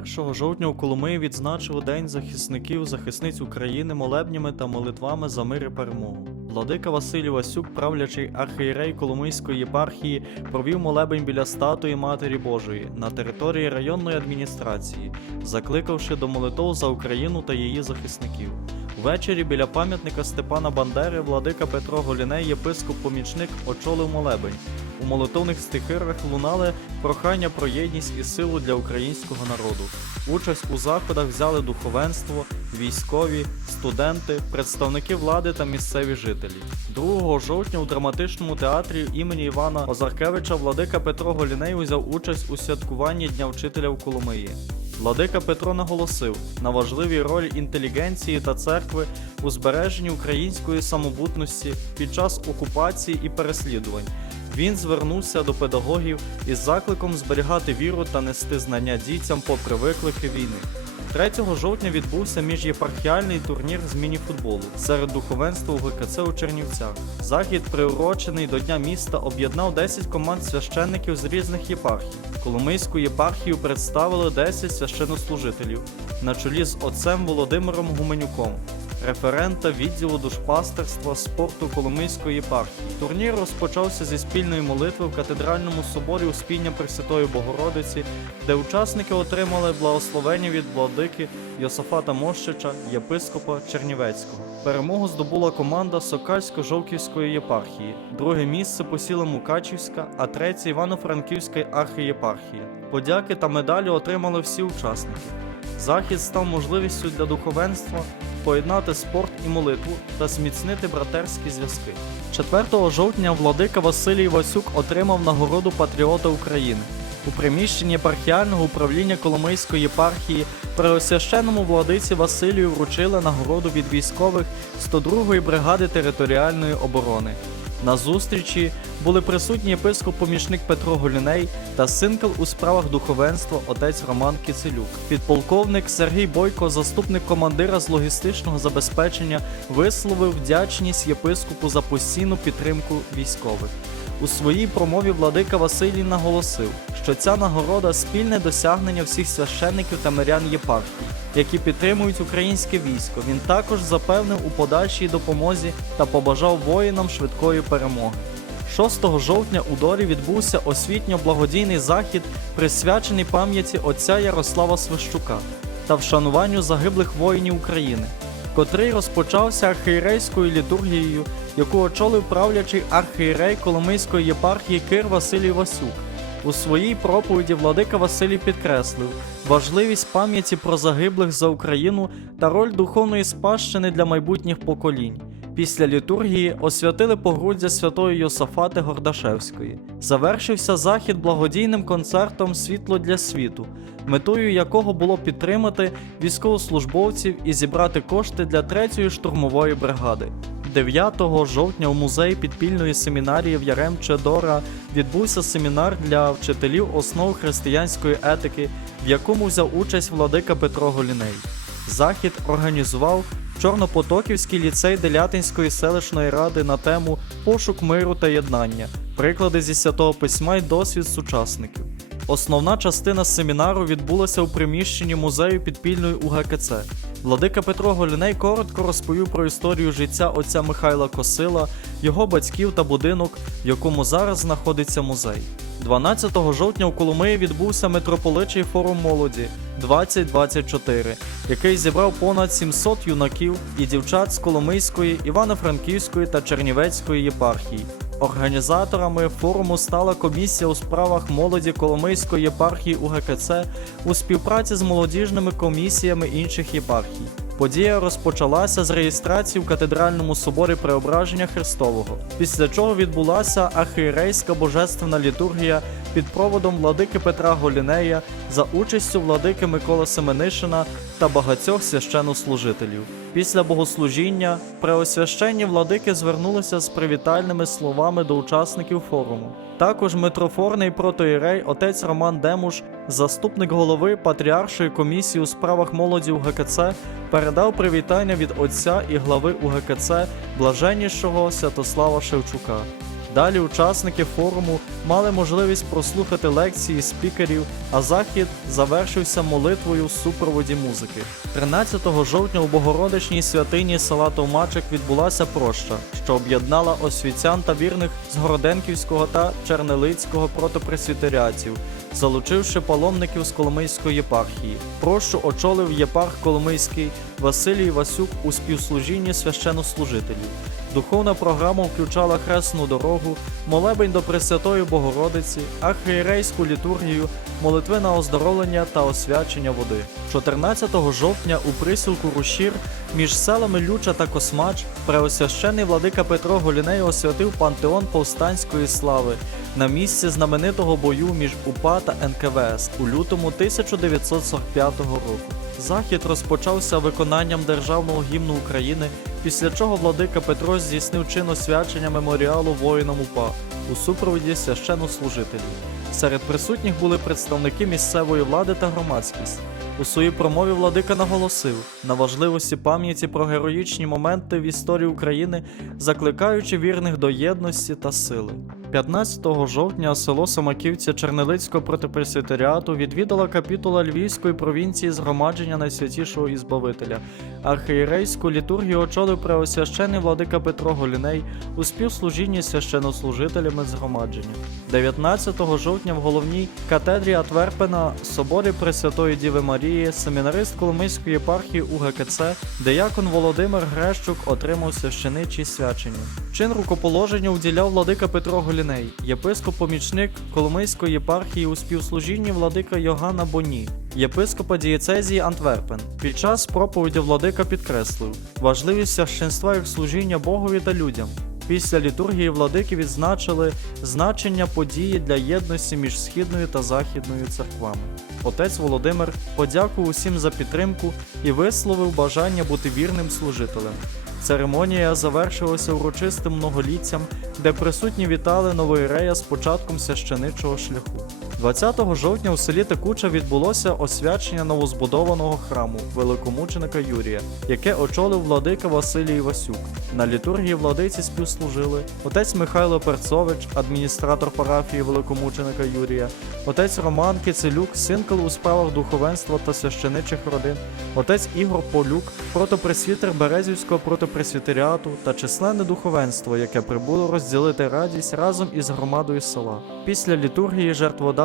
1 жовтня у Коломиї відзначили День захисників захисниць України молебнями та молитвами за мир і перемогу. Владика Василь Васюк, правлячий архієрей Коломийської єпархії, провів молебень біля статуї Матері Божої на території районної адміністрації, закликавши до молитов за Україну та її захисників. Ввечері біля пам'ятника Степана Бандери владика Петро Голіней, єпископ-помічник, очолив молебень. У молитовних стихирах лунали прохання про єдність і силу для українського народу. Участь у заходах взяли духовенство, військові, студенти, представники влади та місцеві жителі. 2 жовтня у драматичному театрі імені Івана Озаркевича владика Петро Голіней узяв участь у святкуванні Дня вчителя в Коломиї. Владика Петро наголосив на важливій ролі інтелігенції та церкви у збереженні української самобутності під час окупації і переслідувань. Він звернувся до педагогів із закликом зберігати віру та нести знання дітям попри виклики війни. 3 жовтня відбувся міжєпархіальний турнір з мініфутболу серед духовенства УГКЦ у Чернівцях. Захід, приурочений до Дня міста, об'єднав 10 команд священників з різних єпархій. Коломийську єпархію представили 10 священнослужителів на чолі з отцем Володимиром Гуменюком, референта відділу душпастерства спорту Коломийської єпархії. Турнір розпочався зі спільної молитви в катедральному соборі Успіння Пресвятої Богородиці, де учасники отримали благословення від владики Йосафата Мощича, єпископа Чернівецького. Перемогу здобула команда Сокальсько-Жовківської єпархії. Друге місце посіла Мукачівська, а третє Івано-Франківська архієпархія. Подяки та медалі отримали всі учасники. Захід став можливістю для духовенства поєднати спорт і молитву та зміцнити братерські зв'язки. 4 жовтня владика Василій Васюк отримав нагороду Патріота України. У приміщенні єпархіального управління Коломийської єпархії Преосвященному владиці Василію вручили нагороду від військових 102-ї бригади територіальної оборони. На зустрічі були присутні єпископ-помічник Петро Голіней та синкел у справах духовенства отець Роман Кицелюк. Підполковник Сергій Бойко, заступник командира з логістичного забезпечення, висловив вдячність єпископу за постійну підтримку військових. У своїй промові владика Василій наголосив, що ця нагорода спільне досягнення всіх священників та мирян єпархії, які підтримують українське військо. Він також запевнив у подальшій допомозі та побажав воїнам швидкої перемоги. 6 жовтня у Дорі відбувся освітньо-благодійний захід, присвячений пам'яті отця Ярослава Свищука та вшануванню загиблих воїнів України, котрий розпочався архієрейською літургією, яку очолив правлячий архієрей Коломийської єпархії Кир Василій Васюк. У своїй проповіді владика Василій підкреслив важливість пам'яті про загиблих за Україну та роль духовної спадщини для майбутніх поколінь. Після літургії освятили погруддя святої Йосафати Гордашевської. Завершився захід благодійним концертом Світло для світу, метою якого було підтримати військовослужбовців і зібрати кошти для 3-ї штурмової бригади. 9 жовтня у музеї підпільної семінарії в Яремче Дора відбувся семінар для вчителів основ християнської етики, в якому взяв участь владика Петро Голіней. Захід організував Чорнопотоківський ліцей Делятинської селищної ради на тему Пошук миру та єднання, приклади зі святого письма й досвід сучасників. Основна частина семінару відбулася у приміщенні музею підпільної УГКЦ. Владика Петро Голіней коротко розповів про історію життя отця Михайла Косила, його батьків та будинок, в якому зараз знаходиться музей. 12 жовтня у Коломиї відбувся митрополичий форум молоді 2024, який зібрав понад 700 юнаків і дівчат з Коломийської, Івано-Франківської та Чернівецької єпархій. Організаторами форуму стала комісія у справах молоді Коломийської єпархії УГКЦ у співпраці з молодіжними комісіями інших єпархій. Подія розпочалася з реєстрації в катедральному соборі Преображення Христового, після чого відбулася архієрейська божественна літургія під проводом владики Петра Голінея за участю владики Миколи Семенишина та багатьох священнослужителів. Після богослужіння преосвященні владики звернулися з привітальними словами до учасників форуму. Також митрофорний протоїрей отець Роман Демуш, заступник голови Патріаршої комісії у справах молоді УГКЦ, передав привітання від отця і глави УГКЦ блаженнішого Святослава Шевчука. Далі учасники форуму мали можливість прослухати лекції спікерів, а захід завершився молитвою в супроводі музики. 13 жовтня у Богородичній святині села Товмачик відбулася проща, що об'єднала освітян та вірних з Городенківського та Чернелицького протопресвітеріатів, залучивши паломників з Коломийської єпархії. Прощу очолив єпарх Коломийський Василій Васюк у співслужінні священнослужителів. Духовна програма включала хресну дорогу, молебень до Пресвятої Богородиці, архієрейську літургію, молитви на оздоровлення та освячення води. 14 жовтня у присілку Рушір між селами Люча та Космач преосвящений владика Петро Голіней освятив пантеон повстанської слави на місці знаменитого бою між УПА та НКВС у лютому 1945 року. Захід розпочався виконанням державного гімну України, після чого владика Петро здійснив чин освячення меморіалу воїнам УПА у супроводі священнослужителів. Серед присутніх були представники місцевої влади та громадськість. У своїй промові владика наголосив на важливості пам'яті про героїчні моменти в історії України, закликаючи вірних до єдності та сили. 15 жовтня село Самаківці Чернелицького протипресвітеріату відвідала капітула Львівської провінції згромадження Найсвятішого і Збавителя. Архієрейську літургію очолив преосвящений владика Петро Голіней у співслужінні з священнослужителями згромадження. 19 жовтня в головній катедрі Атверпена соборі Пресвятої Діви Марії семінарист Коломийської єпархії УГКЦ деякон Володимир Грещук отримав священичі свячення. Чин рукоположення уділяв владика Петро Голіней, єпископ-помічник Коломийської єпархії у співслужінні владика Йоганна Боні, єпископа дієцезії Антверпен. Під час проповіді владика підкреслив важливість священства як служіння Богові та людям. Після літургії владики відзначили значення події для єдності між східною та західною церквами. Отець Володимир подякував усім за підтримку і висловив бажання бути вірним служителем. Церемонія завершилася урочистим многоліттям, де присутні вітали новоірея з початком священичого шляху. 20 жовтня у селі Текуча відбулося освячення новозбудованого храму великомученика Юрія, яке очолив владика Василій Івасюк. На літургії владиці співслужили отець Михайло Перцович, адміністратор парафії великомученика Юрія, отець Роман Кицелюк, синкол у справах духовенства та священичих родин, отець Ігор Полюк, протопресвітер Березівського протопресвітеріату та численне духовенство, яке прибуло розділити радість разом із громадою села. Після літургії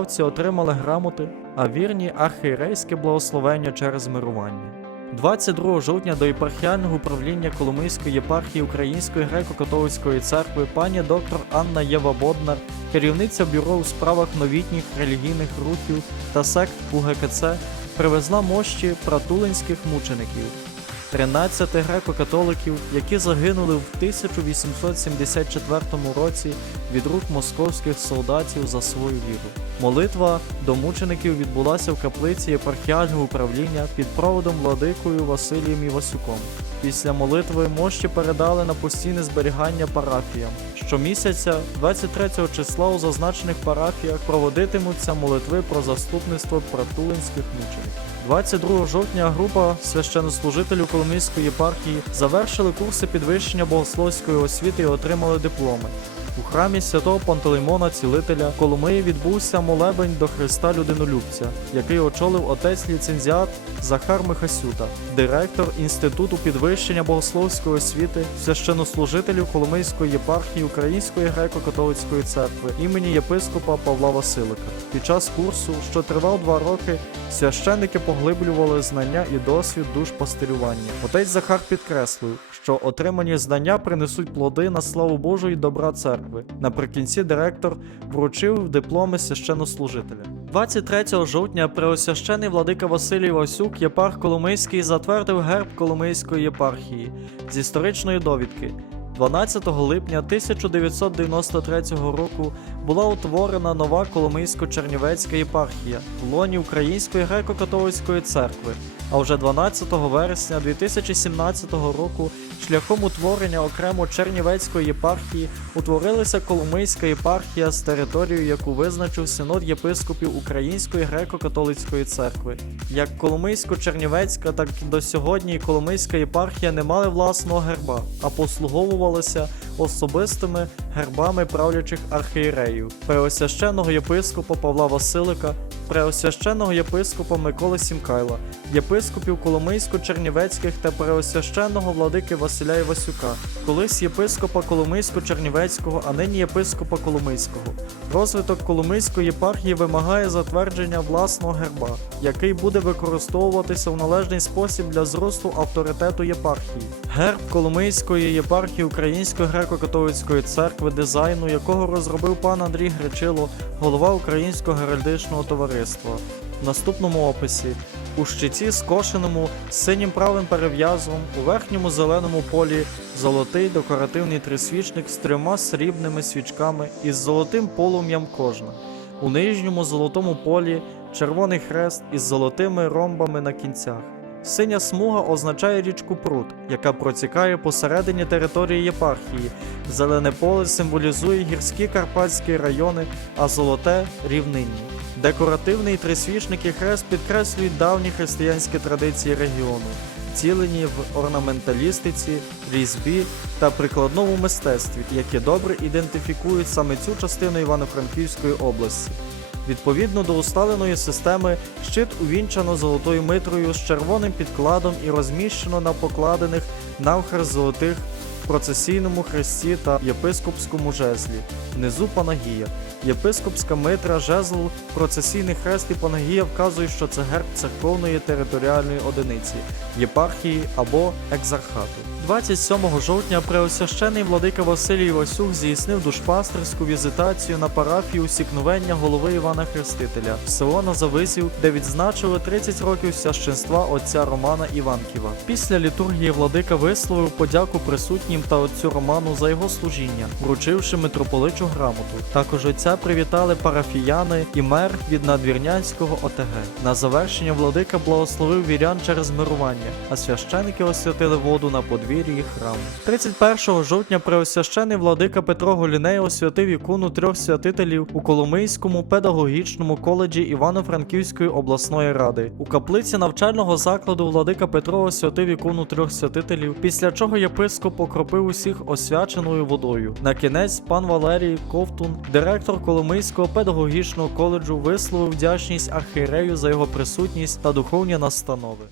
жертводавці отримали грамоти, а вірні архієрейське благословення через мирування. 22 жовтня до єпархіального управління Коломийської єпархії Української греко-католицької церкви пані доктор Анна Єва Боднар, керівниця бюро у справах новітніх релігійних рухів та сект УГКЦ, привезла мощі пратулинських мучеників. 13 греко-католиків, які загинули в 1874 році від рук московських солдатів за свою віру. Молитва до мучеників відбулася в каплиці єпархіального управління під проводом владикою Василієм Івасюком. Після молитви мощі передали на постійне зберігання парафіям. Щомісяця, 23 числа у зазначених парафіях проводитимуться молитви про заступництво пратулинських мучеників. 22 жовтня група священнослужителів Коломийської єпархії завершили курси підвищення богословської освіти і отримали дипломи. У храмі святого Пантелеймона Цілителя Коломиї відбувся молебень до Христа Людинолюбця, який очолив отець ліцензіат Захар Михасюта, директор Інституту підвищення богословської освіти священнослужителів Коломийської єпархії Української греко-католицької церкви імені єпископа Павла Василика. Під час курсу, що тривав два роки, священники поглиблювали знання і досвід душпастирювання. Отець Захар підкреслив, що отримані знання принесуть плоди на славу Божу і добра церкви. Наприкінці директор вручив дипломи священнослужителя. 23 жовтня преосвящений владика Василій Васюк, єпарх Коломийський, затвердив герб Коломийської єпархії з історичної довідки. 12 липня 1993 року була утворена нова Коломийсько-Чернівецька єпархія в лоні Української греко-католицької церкви. А вже 12 вересня 2017 року шляхом утворення окремо Чернівецької єпархії утворилася Коломийська єпархія з територією, яку визначив Синод єпископів Української греко-католицької церкви. Як Коломийсько-Чернівецька, так і до сьогодні Коломийська єпархія не мали власного герба, а послуговувалися особистими гербами правлячих архієреїв, преосвященого єпископа Павла Василика, преосвященого єпископа Миколи Сімкайла, єпископів Коломийсько-Чернівецьких та преосвященого владики Василя Івасюка, колись єпископа Коломийсько-Чернівецького, а нині єпископа Коломийського. Розвиток Коломийської єпархії вимагає затвердження власного герба, який буде використовуватися в належний спосіб для зросту авторитету єпархії. Герб Коломийської єпархії Української греко-католицької церкви, дизайну якого розробив пан Андрій Гречило, голова Українського геральдичного товариства. В наступному описі у щиті скошеному синім правим перев'язом у верхньому зеленому полі золотий декоративний трисвічник з трьома срібними свічками із золотим полум'ям кожна. У нижньому золотому полі червоний хрест із золотими ромбами на кінцях. Синя смуга означає річку Прут, яка протікає посередині території єпархії. Зелене поле символізує гірські карпатські райони, а золоте рівнинні. Декоративний трисвічник і хрест підкреслюють давні християнські традиції регіону, втілені в орнаменталістиці, різьбі та прикладному мистецтві, які добре ідентифікують саме цю частину Івано-Франківської області. Відповідно до усталеної системи, щит увінчано золотою митрою з червоним підкладом і розміщено на покладених навхрест золотих процесійному хресті та єпископському жезлі. Внизу Панагія. Єпископська митра, жезл, процесійний хрест і Панагія вказують, що це герб церковної територіальної одиниці, єпархії або екзархату. 27 жовтня преосвящений владика Василій Івасюк здійснив душпастерську візитацію на парафію усікновення голови Івана Хрестителя в село Назависів, де відзначили 30 років священства отця Романа Іванківа. Після літургії владика висловив подяку присутнім та отцю Роману за його служіння, вручивши митрополичу грамоту. Також отця привітали парафіяни і мер від надвірнянського ОТГ. На завершення владика благословив вірян через мирування, а священики освятили воду на подвір'ї храму. 31 жовтня преосвящений владика Петро Голіней освятив ікону трьох святителів у Коломийському педагогічному коледжі Івано-Франківської обласної ради. У каплиці навчального закладу владика Петро освятив ікону трьох святителів, після чого єпископ окропив усіх освяченою водою. На кінець пан Валерій Ковтун, директор Коломийського педагогічного коледжу, висловив вдячність архієрею за його присутність та духовні настанови.